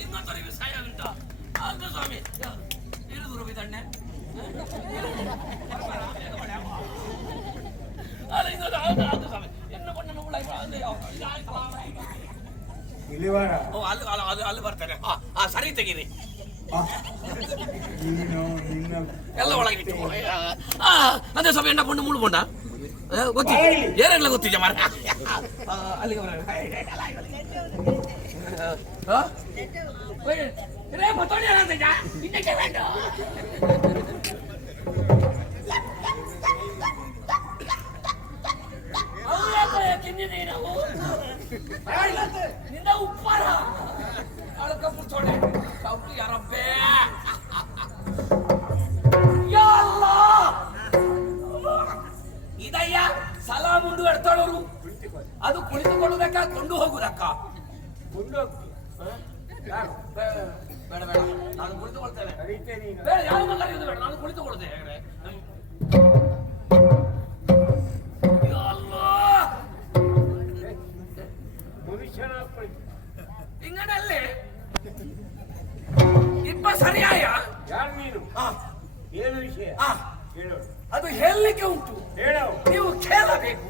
ನಿನ್ನತ್ತರಿಗೆ ಸಹಾಯ ಅಂತ. ಅದು ಸ್ವಾಮಿ. ಅಲ್ಲ ಕೊಂಡ ನೋವು ಅದು ಯಾವ್ದು? ಇದು ಆಯ್ತಲ್ಲ. ಇಲ್ಲಿವಾರ ಓ ಅಲ್ಲಿ ಅಲ್ಲಿ ಅಲ್ಲಿ ಬರ್ತಾರೆ ಹಾ ಹಾ ಸರಿ ತೆಗೀರಿ. ಎಲ್ಲ ಒಳಗೆ ಇಟ್ಟು ಆ ಅದೇ ಸ್ವಲ್ಪ ಎಣ್ಣ ಕೊಂಡು ಮುಳ್ಳು ಕೊಂಡ ಗೊತ್ತಿ ಏನೆಲ್ಲ ಗೊತ್ತಿದ್ಯ ಮಾರ ಅಲ್ಲಿಗೆ ಬರ ನಿನ್ನ ಉಪ್ಪಾರ ಅಳಕ ಪುಡ್ಸೋಡೆ ಕೌಟು ಯಾರಬ್ಬೇ ಯಾ ಅಲ್ಲಾಹ್! ಇದಯ್ಯ, ಸಲ ಮುಂಡು ಎಡ್ತಾಳೋರು ಅದು ಕುಳಿತುಕೊಳ್ಳುವುದಕ್ಕ ಕೊಂಡು ಹೋಗುದಕ್ಕ ಯಾರು? ಬೇಡ ಬೇಡ ಬೇಡ. ನಾನು ಕುಳಿತುಕೊಳ್ತೇನೆ. ನೀನು. ಬೇಡ ಯಾರನ್ನು ಕರೆಯುವುದು ಬೇಡ. ನಾನು ಕುಳಿತುಕೊಳ್ತೇನೆ ಹೇಗೆ! ಮನುಷ್ಯನ ಇಪ್ಪ ಸರಿಯಾಯ? ಯಾರು ನೀನು? ಏನು ವಿಷಯ? ಅದು ಹೇಳಲಿಕ್ಕೆ ಉಂಟು. ಹೇಳು. ನೀವು ಕೇಳಬೇಕು.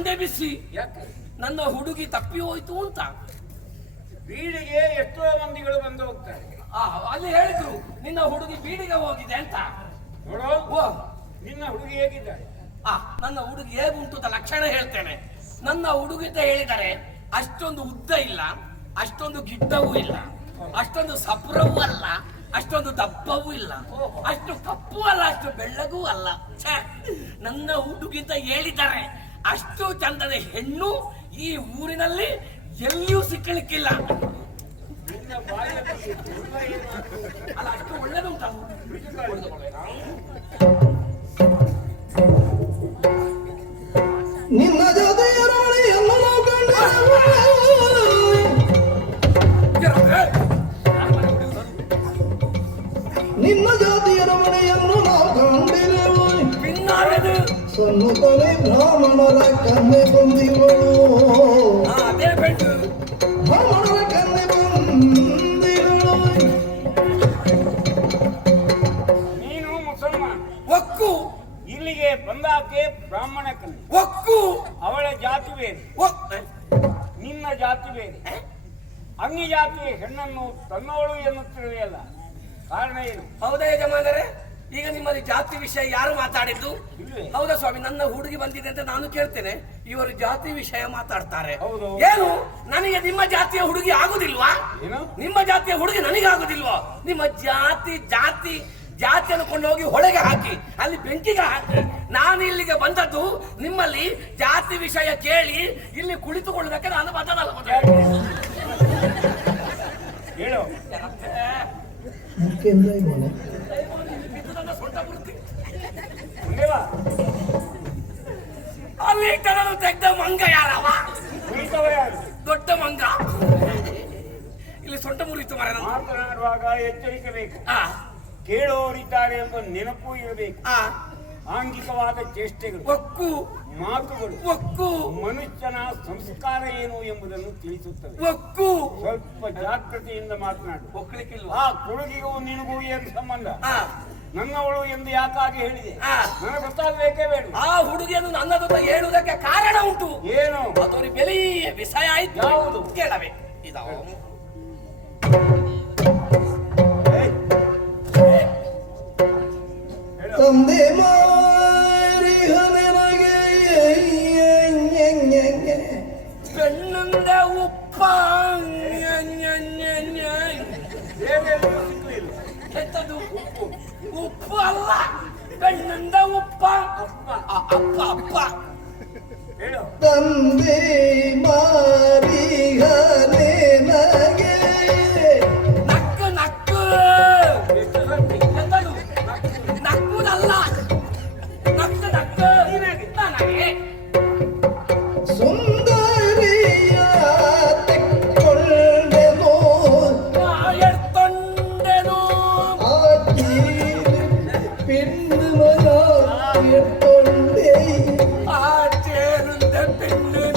ಮಂಡೆ ಬಿಸಿ ಯಾಕೆ? ನನ್ನ ಹುಡುಗಿ ತಪ್ಪಿ ಹೋಯ್ತು ಅಂತ. ಬೀಡಿಗೆ ಎಷ್ಟೋ ಮಂದಿಗಳು ಬಂದು ಹೋಗ್ತಾರೆ. ಆ, ಅಲ್ಲಿ ಹೇಳಿದ್ರು ನಿನ್ನ ಹುಡುಗಿ ಬೀಡಿಗೆ ಹೋಗಿದೆ ಅಂತ. ನೋಡು ಓ ನಿನ್ನ ಹುಡುಗಿ ಹೇಗಿದ್ದಾರೆ ಆ ನನ್ನ ಹುಡುಗಿ ಹೇಗುಂಟು ಅಂತ ಲಕ್ಷಣ ಹೇಳ್ತೇನೆ. ನನ್ನ ಹುಡುಗಿ ಅಂತ ಹೇಳಿದರೆ ಅಷ್ಟೊಂದು ಉದ್ದ ಇಲ್ಲ ಅಷ್ಟೊಂದು ಗಿಡ್ಡವೂ ಇಲ್ಲ ಅಷ್ಟೊಂದು ಸಪುರವೂ ಅಲ್ಲ ಅಷ್ಟೊಂದು ದಪ್ಪವೂ ಇಲ್ಲ ಅಷ್ಟು ಕಪ್ಪು ಅಲ್ಲ ಅಷ್ಟು ಬೆಳ್ಳಗೂ ಅಲ್ಲ. ಛೆ, ನನ್ನ ಹುಡುಗಿ ಅಂತ ಹೇಳಿದ್ದಾರೆ ಅಷ್ಟು ಚಂದದ ಹೆಣ್ಣು ಈ ಊರಿನಲ್ಲಿ ಎಲ್ಲಿಯೂ ಸಿಕ್ಕಲಿಕ್ಕಿಲ್ಲ. ಅಲ್ಲ ಅಷ್ಟು ಒಳ್ಳೆದುಂಟ? ನಿನ್ನ ಸನ್ನುತಲೆ ಬ್ರಾಹ್ಮಣರ ಕನ್ನೆ ಬಂದಿವಳು ಆ, ಅದೇ ಬೆಟ್ಟು ಬ್ರಾಹ್ಮಣರ ಕನ್ನೆ ಬಂದಿವಳು ನೀನು ಮುಸಲ್ಮಾನ ಒಕ್ಕು. ಇಲ್ಲಿಗೆ ಬಂದಾಕೆ ಬ್ರಾಹ್ಮಣ ಕನ್ನೆ ಒಕ್ಕು. ಅವಳ ಜಾತಿ ಬೇರೆ. ನಿನ್ನ ಜಾತಿ ಬೇರೆ. ಅನ್ಯ ಜಾತಿಯ ಹೆಣ್ಣನ್ನು ತನ್ನೋಳು ಎನ್ನುತ್ತಿರುವೆಯಲ್ಲ ಕಾರಣ ಏನು ಹೌದಾ ಯಜಮಾನರೇ ಈಗ ನಿಮ್ಮಲ್ಲಿ ಜಾತಿ ವಿಷಯ ಯಾರು ಮಾತಾಡಿದ್ದು? ಹೌದಾ ಸ್ವಾಮಿ? ನನ್ನ ಹುಡುಗಿ ಬಂದಿದೆ ಅಂತ ನಾನು ಕೇಳ್ತೇನೆ. ಇವರು ಜಾತಿ ವಿಷಯ ಮಾತಾಡ್ತಾರೆ. ಹೌದು. ಏನು? ನನಗೆ ನಿಮ್ಮ ಜಾತಿಯ ಹುಡುಗಿ ಆಗುದಿಲ್ವಾ? ಏನು? ನಿಮ್ಮ ಜಾತಿಯ ಹುಡುಗಿ ನನಗೆ ಆಗುದಿಲ್ವಾ ನಿಮ್ಮ ಜಾತಿ ಜಾತಿ ಜಾತಿಯನ್ನು ಕೊಂಡೋಗಿ ಹೊಳೆಗೆ ಹಾಕಿ ಅಲ್ಲಿ ಬೆಂಕಿಗೆ ಹಾಕಿ ನಾನು ಇಲ್ಲಿಗೆ ಬಂದದ್ದು ನಿಮ್ಮಲ್ಲಿ ಜಾತಿ ವಿಷಯ ಕೇಳಿ ಇಲ್ಲಿ ಕುಳಿತುಕೊಳ್ಳಕ್ಕೆ ನಾನು ಬಂದದಲ್ಲ. ಹೇಳು. ಅಲ್ಲಿ ತನದು ತೆಗ್ದ ಮಂಗ ಯಾರವ? ದೊಡ್ಡ ಮಂಗ. ಇಲ್ಲಿ ಸೊಂಟ ಮುರಿತು ಮರ. ಮಾತನಾಡುವಾಗ ಎಚ್ಚರಿಕೆ ಬೇಕು ಆ. ಕೇಳೋರಿದ್ದಾರೆ ಎಂಬ ನೆನಪು ಇರಬೇಕು. ಆ. ಆಂಗಿಕವಾದ ಚೇಷ್ಟೆಗಳು. ಒಕ್ಕು. ಮಾತುಗಳು. ಒಕ್ಕು. ಮನುಷ್ಯನ ಸಂಸ್ಕಾರ ಏನು ಎಂಬುದನ್ನು ತಿಳಿಸುತ್ತದೆ ಒಕ್ಕು. ಸ್ವಲ್ಪ ಜಾಗೃತಿಯಿಂದ ಮಾತನಾಡು. ಒಕ್ಕಲಿಕ್ಕಿಲ್ಲ ಆ ಕೊಡುಗಿಗೂ ನಿನಗೂ ಏನು ಸಂಬಂಧ? ಆ. ನನ್ನವಳು ಎಂದು ಯಾಕಾಗಿ ಹೇಳಿದೆ? ನನಗೆ ಗೊತ್ತಾಗಬೇಕೇ ಬೇಡ. ಆ ಹುಡುಗಿಯನ್ನು ನನ್ನ ಜೊತೆ ಹೇಳುವುದಕ್ಕೆ ಕಾರಣ ಉಂಟು. ಏನು? ಅದೊರಿ ಬೆಲಿ ವಿಷಯ ಆಯ್ತು. ಯಾವುದು? ಕೇಳಬೇಕು ಇದಾವ ತಂದೆ ಮಾರಿ ಹನನಗೆ ಬೆಣ್ಣಂದ ಉಪ್ಪ ಎಂತದು ಉಪ್ಪು. ಉಪ್ಪು ಅಲ್ಲ ಬೆಣ್ಣಂದ ಉಪ್ಪ. ಅಪ್ಪ ಅಪ್ಪ ಹೇಳು. ತಂದೆ ಮಾರಿ ನಗೆ ನಕ್ಕು ನಕ್ಕು. no.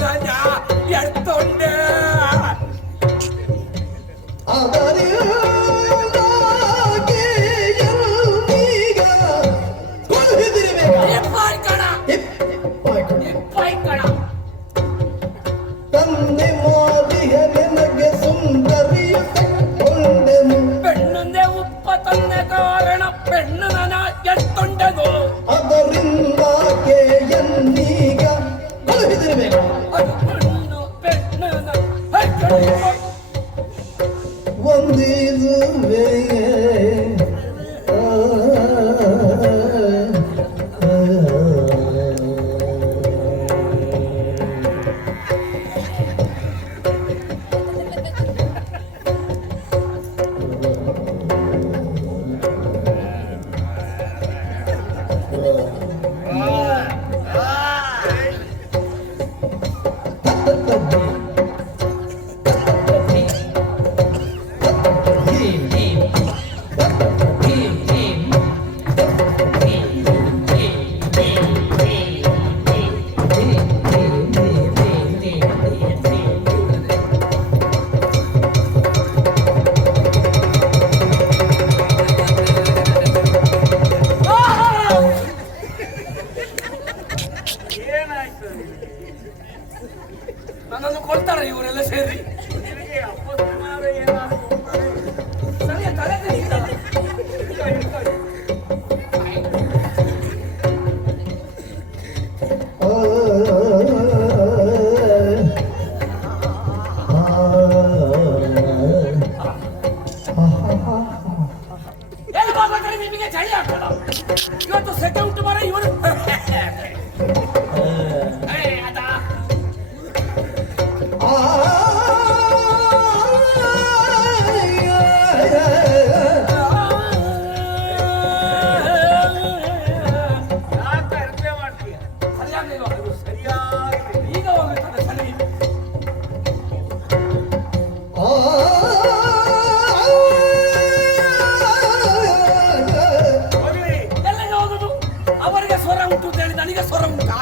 ಉಂಟು ಅಂತ ಹೇಳಿ ನನಗೆ ಸ್ವರ ಉಂಟಾ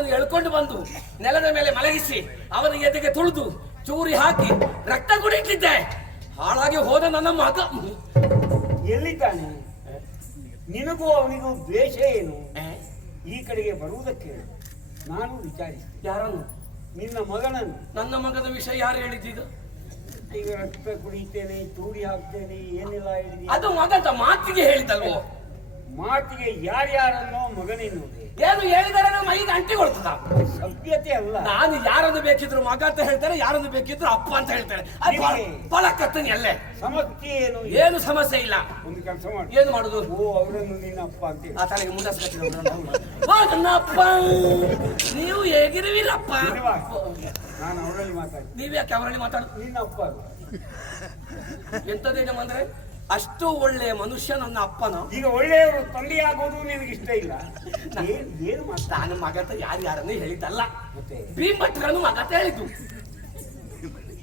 ಅವನನ್ನು ಎಳ್ಕೊಂಡು ಬಂದು ನೆಲದ ಮೇಲೆ ಮಲಗಿಸಿ ಅವನ ಎದೆಗೆ ತುಳಿದು ಚೂರಿ ಹಾಕಿ ರಕ್ತ ಕುಡಿತಿದ್ದೆ ಹಾಳಾಗಿ ಹೋದ ನನ್ನ ಮಗ. ಎಲ್ಲಿದ್ದಾನೆ? ನಿನಗೂ ಅವನಿಗೂ ದ್ವೇಷ ಏನು? ಈ ಕಡೆಗೆ ಬರುವುದಕ್ಕೆ ನಾನು ವಿಚಾರಿಸಿದೆ ಯಾರನ್ನು? ನಿನ್ನ ಮಗನನ್ನು. ನನ್ನ ಮಗನ ವಿಷಯ ಯಾರು ಹೇಳಿದ್ದೀಗ ಈಗ ರಕ್ತ ಕುಡಿತೇನೆ ಚೂರಿ ಹಾಕ್ತೇನೆ ಏನಿಲ್ಲ ಹೇಳಿದಿ? ಅದು ಮಗಂತ ಮಾತಿಗೆ ಹೇಳಿದಲ್ವೋ ಮಾತಿಗೆ ಯಾರ್ಯಾರನ್ನೋ ಮಗನೇನು ಏನು ಹೇಳಿದರೆ ನಮ್ಮ ಅಂಟಿ ಅಂಟಿಕೊಳ್ತದ ಸಭ್ಯತೆ ಅಲ್ಲ. ನಾನು ಯಾರನ್ನು ಬೇಕಿದ್ರು ಮಗ ಅಂತ ಹೇಳ್ತಾರೆ ಯಾರನ್ನು ಬೇಕಿದ್ರು ಅಪ್ಪ ಅಂತ ಹೇಳ್ತಾರೆ. ಅದು ಬಹಳ- ನಿಮಗೆ- ಬಹಳ ಕತ್ತನಿ ಅಲ್ಲೇ. ಸಮಸ್ಯೆ ಏನು ಏನು ಸಮಸ್ಯೆ ಇಲ್ಲ. ಒಂದು ಕೆಲಸ ಮಾಡಿ. ಏನು ಮಾಡುದು? ಓ ಅವರನ್ನು ನಿನ್ನ ಅಪ್ಪ ಅಂತ. ಆ ತಲೆಗೆ ಮುಂದೆ ನನ್ನ ನನ್ನಪ್ಪ ನೀವು ಹೇಗಿರುವಿರಪ್ಪ? ನಾನು ಅವರಲ್ಲಿ ಮಾತಾಡ್ತೀನಿ. ನೀವ್ಯಾಕೆ ಅವರಲ್ಲಿ ಮಾತಾಡ್ತೀನಿ ನಿನ್ನ ಅಪ್ಪ ಅದು. ನಮ್ಮ ಅಂದ್ರೆ? ಅಷ್ಟು ಒಳ್ಳೆಯ ಮನುಷ್ಯ ನನ್ನ ಅಪ್ಪನ. ಈಗ ಒಳ್ಳೆಯವರು ತಂದೆಯಾಗೋದು ನಿನಗೆ ಇಷ್ಟ ಇಲ್ಲ. ಏನ್ ಮಾಡ್ತಾ ನಾನು ಮಗತ ಯಾರು ಯಾರನ್ನು ಹೇಳಿದ್ದಲ್ಲ. ಮತ್ತೆ? ಭೀಮಟ್ರನ್ನು ಮಗತ ಹೇಳಿದ್ದು.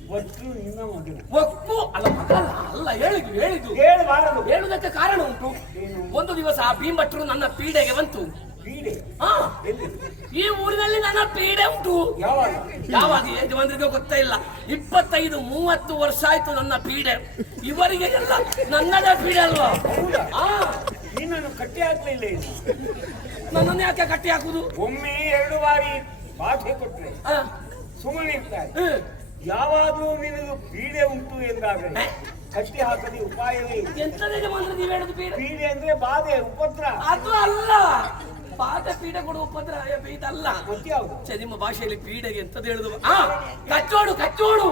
ಒಟ್ಟು ನಿನ್ನ ಮಗನ. ಒಪ್ಪು ಅಲ್ಲ ಮಗ ಅಲ್ಲ ಹೇಳಿದ್ದು ಹೇಳಿದ್ದು. ಹೇಳಬಾರದು. ಹೇಳುವುದಕ್ಕೆ ಕಾರಣ ಉಂಟು? ಒಂದು ದಿವಸ ಆ ಭೀಮಟ್ರು ನನ್ನ ಪೀಡೆಗೆ ಬಂತು. ಪೀಡೆ? ಹಾ. ಈ ಊರಿನಲ್ಲಿ ನನ್ನ ಪೀಡೆ ಉಂಟು. ಯಾವಾಗ? ಯಾವಾಗ ಯಜಮಾನ್ರಿಗೆ ಗೊತ್ತೇ ಇಲ್ಲ. ಇಪ್ಪತ್ತೈದು ಮೂವತ್ತು ವರ್ಷ ಆಯ್ತು ನನ್ನ ಪೀಡೆ. ಇವರಿಗೆ ಎಲ್ಲ ನನ್ನದೇ ಪೀಡೆ ಅಲ್ವಾ? ನೀನನ್ನು ಕಟ್ಟಿ ಹಾಕ್ಲಿಲ್ಲ ಇದು ನನ್ನನ್ನು ಯಾಕೆ ಕಟ್ಟಿ ಹಾಕುದು? ಒಮ್ಮೆ ಎರಡು ಬಾರಿ ಭಾಷೆ ಕೊಟ್ರೆ ಸುಮ್ಮನೆ ಇರ್ತಾರೆ ಯಾವಾಗಲೂ ಯಾವಾದ್ರೂ ನಿನಗೆ ಪೀಡೆ ಉಂಟು ಎಂದಾಗಲಿ ಕಟ್ಟಿ ಹಾಕದಿ ಉಪಾಯವೇ ಇಲ್ಲ. ಎಂತದ ನೀವು ಹೇಳುದು ಪೀಡೆ? ಪೀಡೆ ಅಂದ್ರೆ ಬಾಧೆ ಉಪದ್ರ. ಅದು ಅಲ್ಲ. ಬಾಧೆ ಪೀಡೆ ಕೊಡುವ ಉಪದ್ರ ಇದಲ್ಲ. ಮತ್ತೆ ಯಾವುದು? ನಿಮ್ಮ ಭಾಷೆಯಲ್ಲಿ ಪೀಡೆಗೆ ಎಂತದ್ದು ಹೇಳುದು? ಕಚ್ಚೋಡು ಕಚ್ಚೋಡು.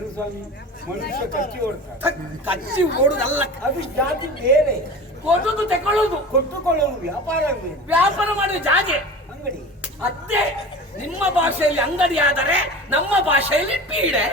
ಏನು ಸ್ವಾಮಿ ಮನುಷ್ಯ ಕಚ್ಚಿ ಓಡ್ತಾರೆ ಕಚ್ಚಿ ಓಡುದಲ್ಲ ಅದು ಜಾತಿ ಬೇರೆ. ಕೊಡುದು ತಗೊಳ್ಳೋದು ಕೊಟ್ಟುಕೊಳ್ಳುವುದು ವ್ಯಾಪಾರ ವ್ಯಾಪಾರ ಮಾಡುವ ಜಾಗೆ. ಅಂಗಡಿ. ಅತ್ತೆ ನಿಮ್ಮ ಭಾಷೆಯಲ್ಲಿ ಅಂಗಡಿ ಆದರೆ ನಮ್ಮ ಭಾಷೆಯಲ್ಲಿ ಪೀಡೆ.